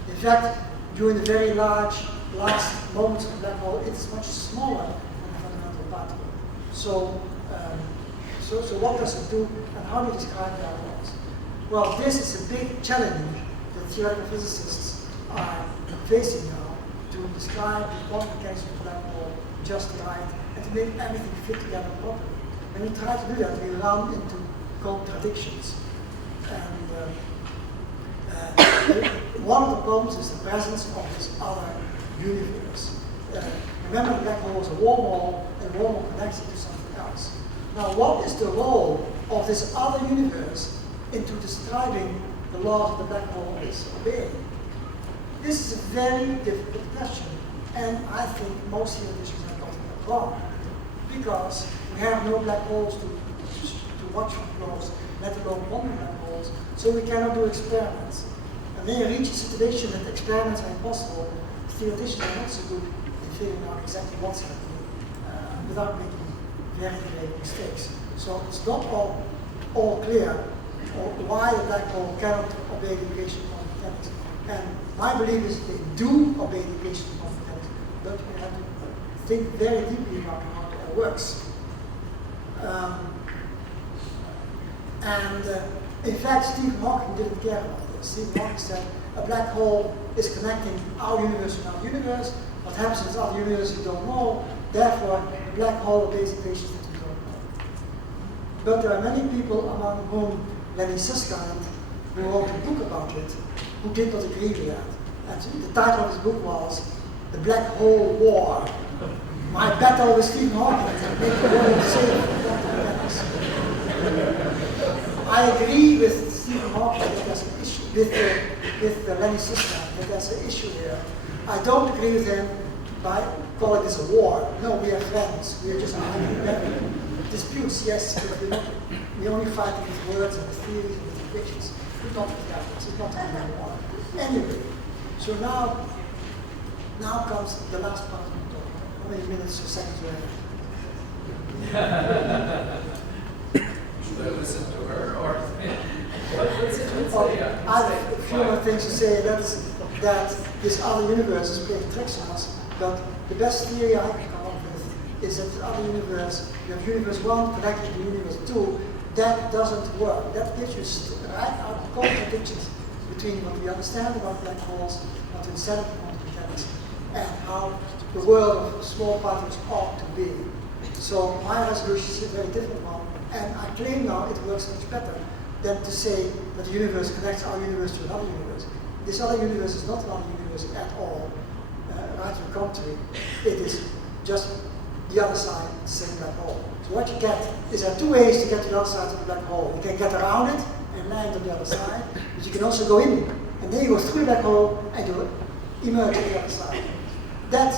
In fact, during the very large last moments of the black hole, it's much smaller than a fundamental particle. So what does it do, and how do we describe that laws? Well, this is a big challenge that theoretical physicists are facing now, to describe the quantum mechanics of the black hole just right, and to make everything fit together properly. When we try to do that, we run into contradictions. And one of the problems is the presence of this other universe. Remember, the black hole is a wormhole, and a wormhole connects it to something else. Now, what is the role of this other universe into describing the laws of the black hole is obeying? This is a very difficult question, and I think most theoreticians have gotten that wrong, because we have no black holes to watch from close, let alone quantum black holes, so we cannot do experiments. And then you reach a situation that experiments are impossible. Theoreticians are not so good in figuring out exactly what's happening without making very great mistakes. So it's not all clear why the black hole cannot obey the equation of quantum mechanics. And my belief is they do obey the equations of quantum mechanics, but we have to think very deeply about how it all works. In fact, Stephen Hawking didn't care about this. Stephen Hawking said a black hole is connecting our universe with our universe. What happens in this other universe we don't know. Therefore, a black hole obeys equations that we don't know. But there are many people, among whom Lenny Susskind, who wrote a book about it, who did not agree with that. And the title of his book was The Black Hole War. My battle with Stephen Hawking. I agree with Stephen Hawking that there's an issue, with Lenny Susskind, that there's an issue here. I don't agree with him by calling this a war. No, we are friends. We are just arguing. Disputes, yes, but we only fight with words and with theories and with equations. We're not with that. It's not really a war. Anyway, so now comes the last part of the talk. How many minutes or seconds do I have? Should I listen to her or I have a few more things to say. That this other universe is playing tricks on us. But the best theory I can come up with is that the other universe, you have universe 1 connected to universe 2, that doesn't work. That gives you right out contradictions between what we understand about black holes, what we understand about quantum mechanics, and how the world of small particles ought to be. So my resolution is a very different one, and I claim now it works much better than to say that the universe connects our universe to another universe. This other universe is not another universe at all. Right to the contrary, it is just the other side of the same black hole. So what you get is there are two ways to get to the other side of the black hole. You can get around it and land on the other side, but you can also go in, and then you go through the black hole and you emerge on the other side. That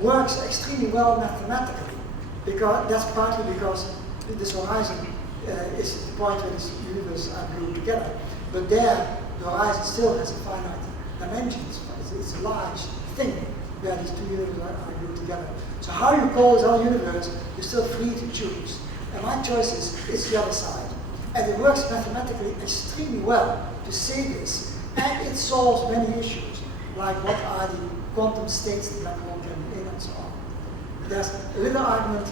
works extremely well mathematically, because that's partly because this horizon is the point where this universe are glued together. But there, the horizon still has a finite dimensions. It's a large thing where these two universes are glued together. So how you call this other universe, you're still free to choose. And my choice is the other side. And it works mathematically extremely well to say this. And it solves many issues, like what are the quantum states the black hole can be in and so on. There's a little argument,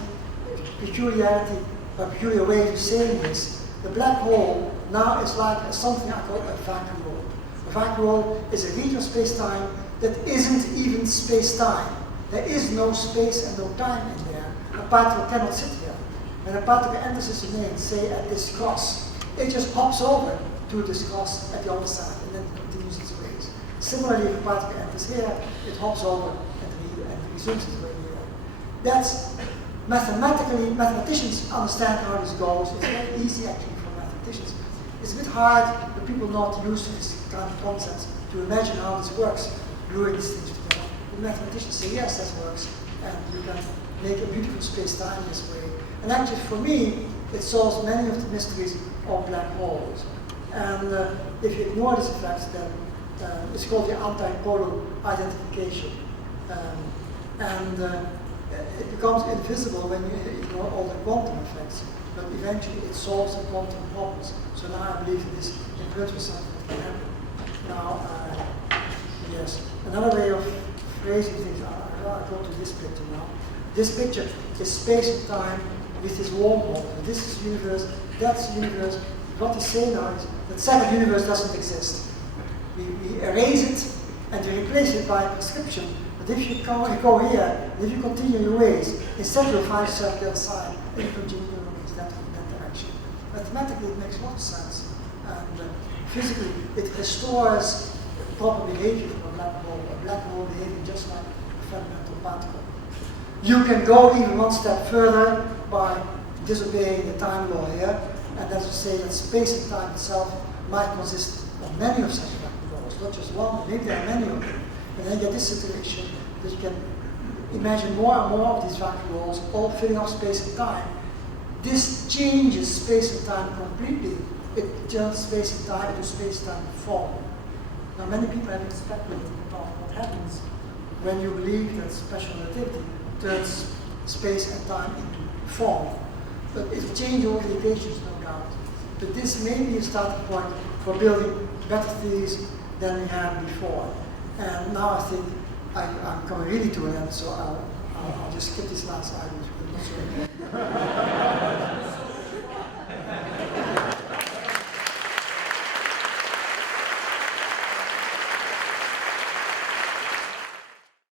peculiar way of saying this. The black hole now is like something I call a vacuum hole. A vacuum hole is a region of space-time that isn't even space-time. There is no space and no time in there. A particle cannot sit here. When a particle enters its domain, say at this cross, it just hops over to this cross at the other side and then continues its ways. Similarly, if a particle enters here, it hops over and resumes its way here. That's mathematicians understand how this goes. It's very easy actually for mathematicians. It's a bit hard for people not used to this kind of concepts to imagine how this works, gluing these things together. The mathematicians say, yes, that works, and you can make a beautiful space-time this way. And actually, for me, it solves many of the mysteries of black holes. And if you ignore this effect, then it's called the antipodal identification. It becomes invisible when you ignore all the quantum effects, but eventually it solves the quantum problems. So now I believe that this in principle something can happen. Now, yes, another way of phrasing things, I'll go to this picture now. This picture is space and time with this wormhole. This is the universe, that's the universe. What we say now is that second universe doesn't exist. We erase it and we replace it by a prescription. But if you go here, and if you continue your ways, instead you'll find yourself the other side, and you continue in that direction. Mathematically, it makes a lot of sense. And physically, it restores proper behavior from a black hole behaving just like a fundamental particle. You can go even one step further by disobeying the time law here, and that's to say that space and time itself might consist of many of such black holes, not just one, but maybe there are many of them. And then you get this situation that you can imagine more and more of these vacuum holes all filling up space and time. This changes space and time completely. It turns space and time into space-time form. Now many people have speculated about what happens when you believe that special relativity turns space and time into form. But it will change all the equations, no doubt. But this may be a starting point for building better theories than we had before. And now I think I'm coming really to an end, so I'll just skip this last item.